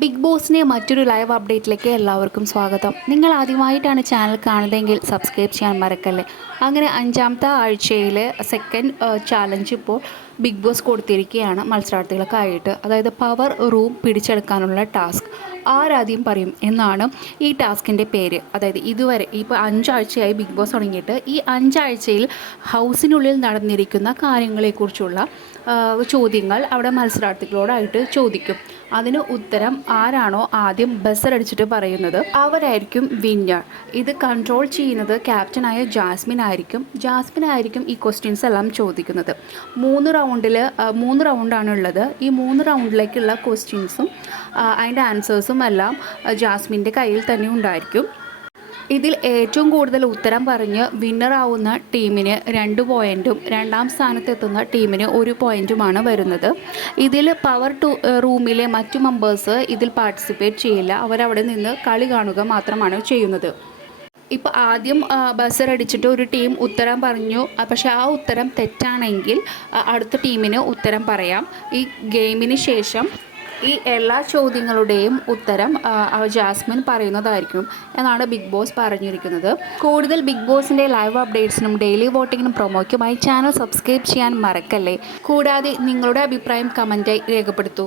Big ബോസിന്റെ മറ്റൊരു live അപ്ഡേറ്റിലേക്ക് എല്ലാവർക്കും സ്വാഗതം. നിങ്ങൾ ആദ്യമായിട്ടാണ് ചാനൽ കാണുന്നതെങ്കിൽ സബ്സ്ക്രൈബ് ചെയ്യാൻ മറക്കല്ലേ? അങ്ങനെ അഞ്ചാമത്തെ ആഴ്ചയിൽ സെക്കൻഡ് ചാലഞ്ച് ഇപ്പോൾ ബിഗ് ബോസ് കൊടുത്തിരിക്കുകയാണ് മത്സരാർത്ഥികൾക്കായിട്ട്. അതായത് പവർ റൂം പിടിച്ചെടുക്കാനുള്ള ടാസ്ക് ആരാദ്യം പറയും എന്നാണ് ഈ ടാസ്കിന്റെ പേര്. അതായത് ഇതുവരെ ഇപ്പോൾ അഞ്ചാഴ്ചയായി ബിഗ് ബോസ് തുടങ്ങിയിട്ട് ഈ അഞ്ചാഴ്ചയിൽ ഹൗസിനുള്ളിൽ നടന്നിരിക്കുന്ന കാര്യങ്ങളെക്കുറിച്ചുള്ള ചോദ്യങ്ങൾ അവിടെ മത്സരാർത്ഥികളോടായിട്ട് ചോദിക്കും. അതിന് ഉത്തരം ആരാണോ ആദ്യം ബസർ അടിച്ചിട്ട് പറയുന്നത്. അവരായിരിക്കും വിന്നർ. ഇത് കൺട്രോൾ ചെയ്യുന്നത് ക്യാപ്റ്റനായ ജാസ്മിൻ ആയിരിക്കും. ജാസ്മിൻ ആയിരിക്കും ഈ ക്വസ്റ്റ്യൻസ് എല്ലാം ചോദിക്കുന്നത്. മൂന്ന് റൗണ്ടിൽ മൂന്ന് റൗണ്ടാണ് ഉള്ളത് ഈ മൂന്ന് റൗണ്ടിലേക്കുള്ള ക്വസ്റ്റ്യൻസും അതിന്റെ ആൻസേഴ്സും എല്ലാം ജാസ്മിന്റെ കയ്യിൽ തന്നെ ഉണ്ടായിരിക്കും. ഇതിൽ ഏറ്റവും കൂടുതൽ ഉത്തരം പറഞ്ഞ് വിന്നർ ആവുന്ന ടീമിന് രണ്ട് പോയിന്റും രണ്ടാം സ്ഥാനത്തെത്തുന്ന ടീമിന് ഒരു പോയിന്റുമാണ് വരുന്നത്. ഇതിൽ പവർ ടു റൂമിലെ മറ്റു മെമ്പേഴ്സ് ഇതിൽ പാർട്ടിസിപ്പേറ്റ് ചെയ്യില്ല. അവരവിടെ നിന്ന് കളി കാണുക മാത്രമാണ് ചെയ്യുന്നത്. ഇപ്പോൾ ആദ്യം ബസർ അടിച്ചിട്ട് ഒരു ടീം ഉത്തരം പറഞ്ഞു. പക്ഷേ ആ ഉത്തരം തെറ്റാണെങ്കിൽ അടുത്ത ടീമിന് ഉത്തരം പറയാം. ഈ ഗെയിമിന് ശേഷം ഈ എല്ലാ ചോദ്യങ്ങളുടെയും ഉത്തരം ജാസ്മിൻ പറയുന്നതായിരിക്കും എന്നാണ് ബിഗ് ബോസ് പറഞ്ഞിരിക്കുന്നത്. കൂടുതൽ ബിഗ് ബോസിന്റെ ലൈവ് അപ്ഡേറ്റ്സിനും ഡെയിലി വോട്ടിങ്ങിനും പ്രൊമോയ്ക്കുമായി ചാനൽ സബ്സ്ക്രൈബ് ചെയ്യാൻ മറക്കല്ലേ? കൂടാതെ നിങ്ങളുടെ അഭിപ്രായം കമന്റായി രേഖപ്പെടുത്തൂ.